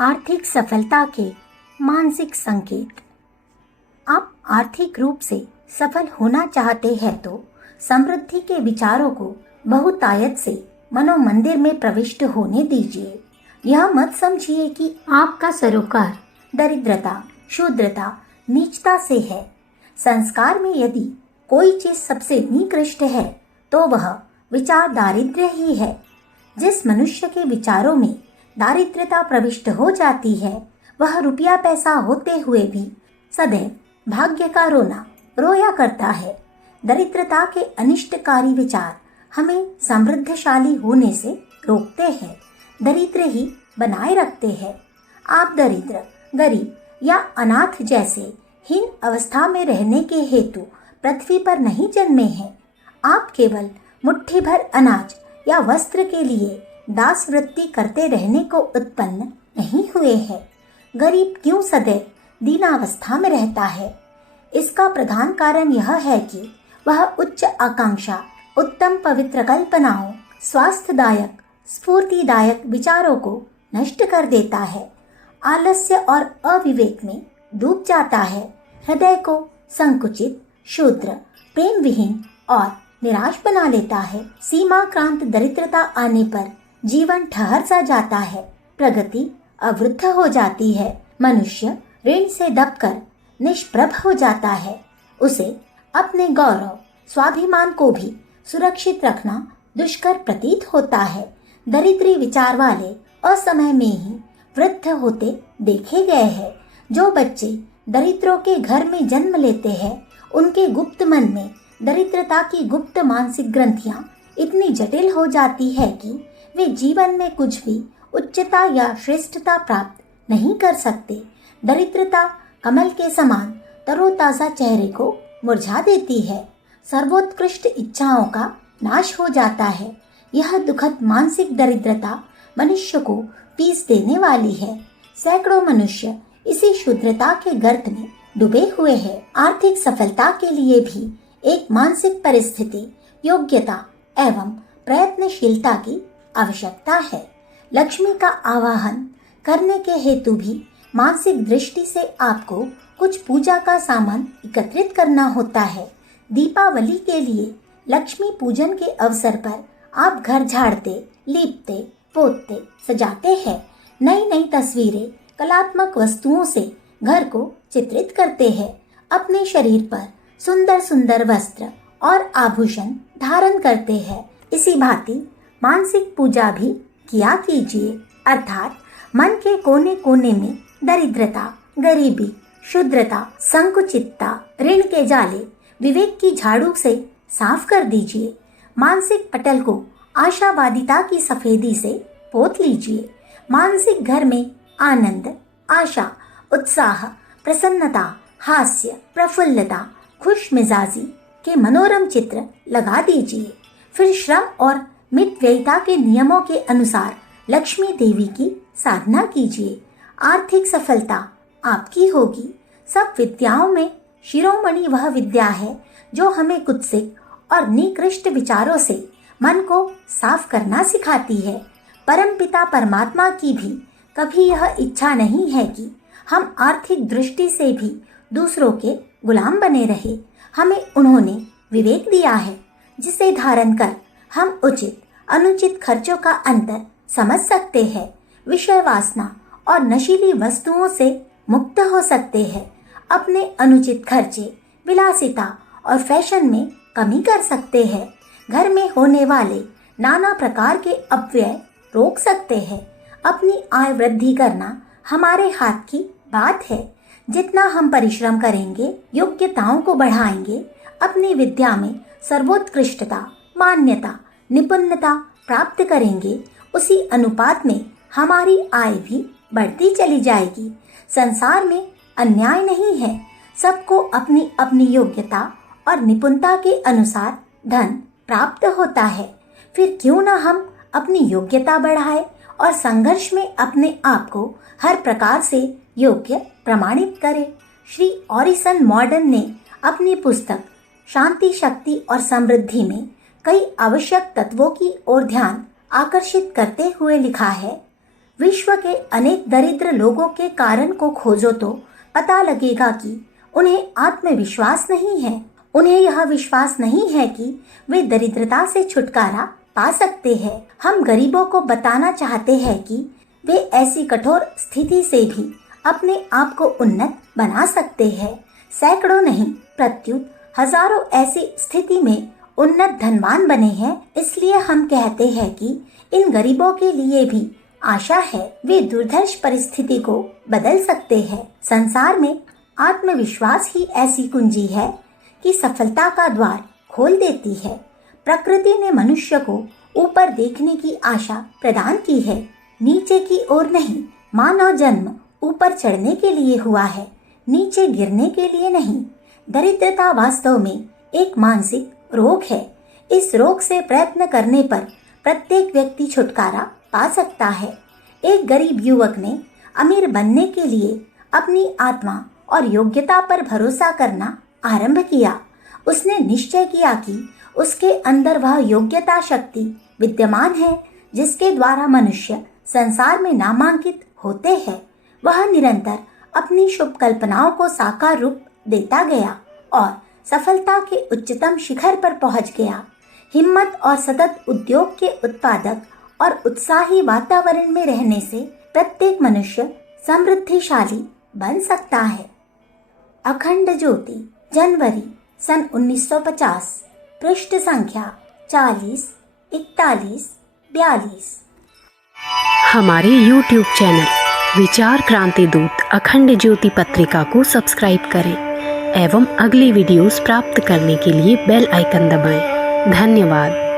आर्थिक सफलता के मानसिक संकेत। आप आर्थिक रूप से सफल होना चाहते हैं तो समृद्धि के विचारों को बहुतायत से मनोमंदिर में प्रविष्ट होने दीजिए। यह मत समझिए कि आपका सरोकार दरिद्रता, शूद्रता, नीचता से है। संस्कार में यदि कोई चीज सबसे निकृष्ट है तो वह विचार दारिद्र्य ही है। जिस मनुष्य के विचारों में दारिद्रता प्रविष्ट हो जाती है वह रुपया पैसा होते हुए भी सदैव भाग्य का रोना रोया करता है। दरिद्रता के अनिष्टकारी विचार हमें समृद्धशाली होने से रोकते हैं, दरिद्र ही बनाए रखते हैं। आप दरिद्र, गरीब या अनाथ जैसे हीन अवस्था में रहने के हेतु पृथ्वी पर नहीं जन्मे हैं। आप केवल मुट्ठी भर अनाज या वस्त्र के लिए दास वृत्ति करते रहने को उत्पन्न नहीं हुए हैं। गरीब क्यों सदैव दीनावस्था में रहता है? इसका प्रधान कारण यह है कि वह उच्च आकांक्षा, उत्तम पवित्र कल्पनाओं, स्वास्थ्यदायक, स्फूर्तिदायक विचारों को नष्ट कर देता है, आलस्य और अविवेक में डूब जाता है, हृदय को संकुचित, शूद्र, प्रेम विहीन और निराश बना लेता है। सीमाक्रांत दरिद्रता आने पर जीवन ठहर सा जाता है, प्रगति अवरुद्ध हो जाती है, मनुष्य ऋण से दबकर निष्प्रभ हो जाता है। उसे अपने गौरव, स्वाभिमान को भी सुरक्षित रखना दुष्कर प्रतीत होता है। दरिद्री विचार वाले असमय में ही वृद्ध होते देखे गए हैं। जो बच्चे दरिद्रों के घर में जन्म लेते हैं उनके गुप्त मन में दरिद्रता की गुप्त मानसिक ग्रंथियां इतनी जटिल हो जाती है कि वे जीवन में कुछ भी उच्चता या श्रेष्ठता प्राप्त नहीं कर सकते। दरिद्रता कमल के समान तरोताजा चेहरे को मुरझा देती है, सर्वोत्कृष्ट इच्छाओं का नाश हो जाता है। यह दुखद मानसिक दरिद्रता मनुष्य को पीस देने वाली है। सैकड़ों मनुष्य इसी शूद्रता के गर्त में डूबे हुए हैं। आर्थिक सफलता के लिए भी एक मानसिक परिस्थिति, योग्यता एवं प्रयत्नशीलता की आवश्यकता है। लक्ष्मी का आवाहन करने के हेतु भी मानसिक दृष्टि से आपको कुछ पूजा का सामान एकत्रित करना होता है। दीपावली के लिए लक्ष्मी पूजन के अवसर पर आप घर झाड़ते, लीपते, पोतते, सजाते हैं। नई नई तस्वीरें, कलात्मक वस्तुओं से घर को चित्रित करते हैं। अपने शरीर पर सुंदर सुंदर वस्त्र और आभूषण धारण करते हैं। इसी भांति मानसिक पूजा भी किया कीजिए, अर्थात मन के कोने कोने में दरिद्रता, गरीबी, शुद्रता, संकुचितता, ऋण के जाले विवेक की झाड़ू से साफ कर दीजिए। मानसिक पटल को आशावादिता की सफेदी से पोत लीजिए। मानसिक घर में आनंद, आशा, उत्साह, प्रसन्नता, हास्य, प्रफुल्लता, खुश मिजाजी के मनोरम चित्र लगा दीजिए। फिर श्रम और मितव्ययिता के नियमों के अनुसार लक्ष्मी देवी की साधना कीजिए। आर्थिक सफलता आपकी होगी। सब विद्याओं में शिरोमणि वह विद्या है जो हमें कुत्सित और निकृष्ट विचारों से मन को साफ करना सिखाती है। परमपिता परमात्मा की भी कभी यह इच्छा नहीं है कि हम आर्थिक दृष्टि से भी दूसरों के गुलाम बने रहे। हमें उन्होंने विवेक दिया है जिसे धारण कर हम उचित अनुचित खर्चों का अंतर समझ सकते हैं, विषय वासना और नशीली वस्तुओं से मुक्त हो सकते हैं, अपने अनुचित खर्चे, विलासिता और फैशन में कमी कर सकते हैं, घर में होने वाले नाना प्रकार के अपव्यय रोक सकते हैं। अपनी आय वृद्धि करना हमारे हाथ की बात है। जितना हम परिश्रम करेंगे, योग्यताओं को बढ़ाएंगे, अपनी विद्या में सर्वोत्कृष्टता, मान्यता, निपुणता प्राप्त करेंगे, उसी अनुपात में हमारी आय भी बढ़ती चली जाएगी। संसार में अन्याय नहीं है, सबको अपनी अपनी योग्यता और निपुणता के अनुसार धन प्राप्त होता है। फिर क्यों न हम अपनी योग्यता बढ़ाएं और संघर्ष में अपने आप को हर प्रकार से योग्य प्रमाणित करें। श्री ऑरिसन मॉर्डन ने अपनी पुस्तक शांति, शक्ति और समृद्धि में कई आवश्यक तत्वों की ओर ध्यान आकर्षित करते हुए लिखा है, विश्व के अनेक दरिद्र लोगों के कारण को खोजो तो पता लगेगा कि उन्हें आत्मविश्वास नहीं है। उन्हें यह विश्वास नहीं है कि वे दरिद्रता से छुटकारा पा सकते हैं। हम गरीबों को बताना चाहते हैं कि वे ऐसी कठोर स्थिति से भी अपने आप को उन्नत बना सकते हैं। सैकड़ों नहीं प्रत्युत हजारों ऐसी स्थिति में उन्नत धनवान बने हैं। इसलिए हम कहते हैं कि इन गरीबों के लिए भी आशा है। वे दुर्धर्ष परिस्थिति को बदल सकते हैं। संसार में आत्मविश्वास ही ऐसी कुंजी है कि सफलता का द्वार खोल देती है। प्रकृति ने मनुष्य को ऊपर देखने की आशा प्रदान की है, नीचे की ओर नहीं। मानव जन्म ऊपर चढ़ने के लिए हुआ है, नीचे गिरने के लिए नहीं। दरिद्रता वास्तव में एक मानसिक रोग है। इस रोग से प्रयत्न करने पर प्रत्येक व्यक्ति छुटकारा पा सकता है। एक गरीब युवक ने अमीर बनने के लिए अपनी आत्मा और योग्यता पर भरोसा करना आरंभ किया। उसने निश्चय किया कि उसके अंदर वह योग्यता शक्ति विद्यमान है जिसके द्वारा मनुष्य संसार में नामांकित होते हैं। वह निरंतर अपनी शुभ कल्पनाओं को साकार रूप देता गया और सफलता के उच्चतम शिखर पर पहुंच गया। हिम्मत और सतत उद्योग के उत्पादक और उत्साही वातावरण में रहने से प्रत्येक मनुष्य समृद्धिशाली बन सकता है। अखंड ज्योति, जनवरी सन 1950, पृष्ठ संख्या 40, 41, 42। हमारे YouTube चैनल विचार क्रांति दूत अखंड ज्योति पत्रिका को सब्सक्राइब करें एवं अगली वीडियोस प्राप्त करने के लिए बेल आइकन दबाएं। धन्यवाद।